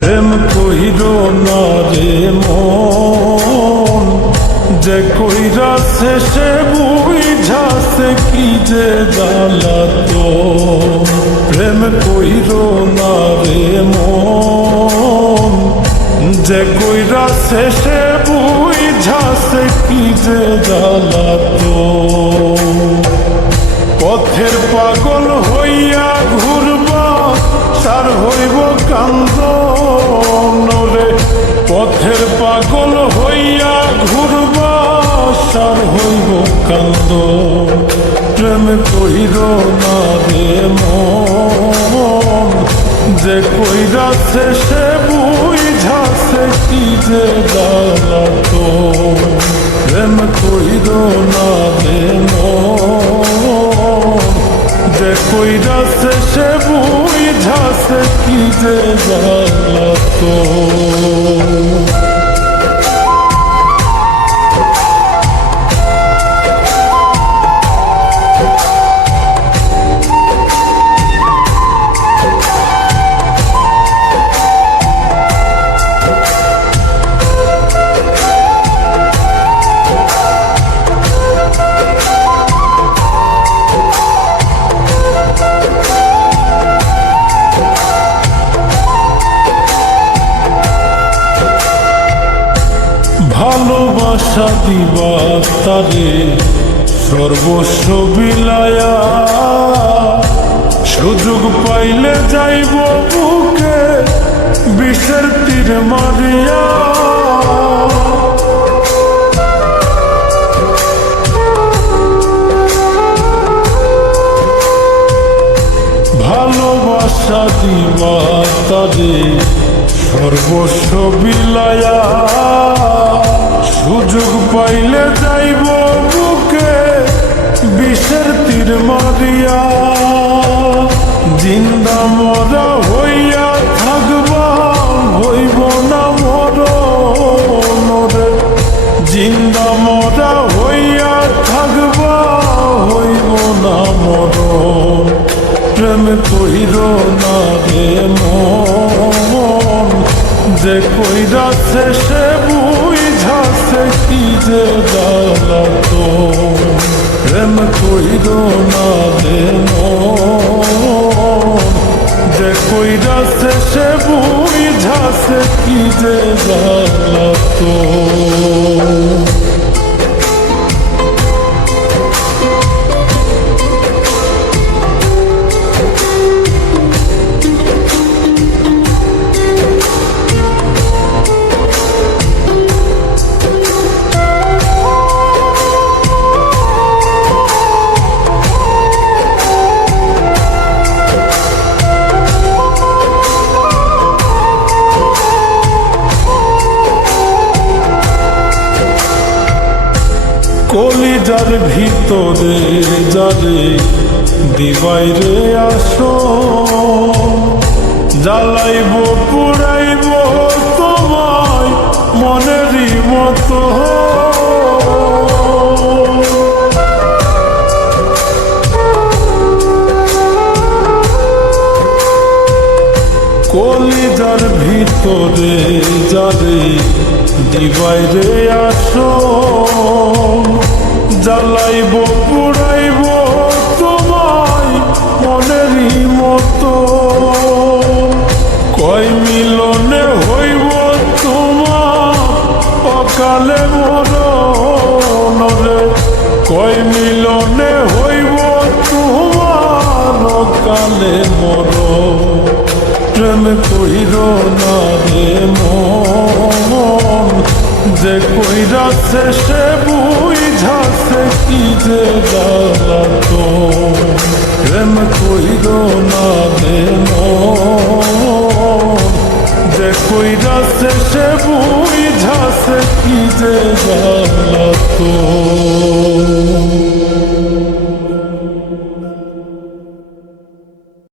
প্রেম কইর না রে মন, যে কইরা শেষে বুঝাছে কি যে জ্বালাতন। প্রেম কইর না রে মন, যে কইরা শেষে বুঝাছে কি যে জ্বালাতন। পথের পাগল হইয়া ঘুরবা সার হইব কান্দন রে। পথের পাগল হইয়া ঘুরবা সার হইব কান্দন। প্রেম কইর না রে মন, যে কইরা শেষে বুঝাছে কি যে জ্বালাতন। প্রেম কইর না রে মন, যে কইরা শেষে বুঝাছে কি যে জ্বালাতন। ভালোবাসা দিবা তারে সর্বস্ব বিলায়া, সুযোগ পাইলে যাইব বুকে বিষের তীর মারিয়া। ভালোবাসা দিবা তারে সর্বস্ব বিলায়া, সুযোগ পাইলে যাইব বুকে বিষের তীর মারিয়া। জিন্দা মরা হইয়া থাকবা হইব না মরণ রে। জিন্দা মরা হইয়া থাকবা হইব না মরণ। প্রেম কইর না রে মন, যে কইরা শেষে বুঝাছে কি যে জ্বালাতন। প্রেম কইর না রে মন, যে কইরা শেষে বুঝাছে কি যে জ্বালাতন। কলিজার ভিতরে যারে দিবাইরে আসো, জ্বালাইব পুরাইব তোমায় মনেরই মতো। কলিজার ভিতরে যারে দিবাইরে আসো, জ্বালাইব পুরাইব তোমায় মনেরই মতো। কয় মিলনে হইব তোমার অকালে মরণ রে। কয় মিলনে হইব তোমার অকালে মরণ। প্রেম কইর না রে মন, যে কইরা শেষে বুঝাছে কি যে জ্বালাতন। প্রেম কইর না রে মন, যে কইরা শেষে বুঝাছে কি যে জ্বালাতন।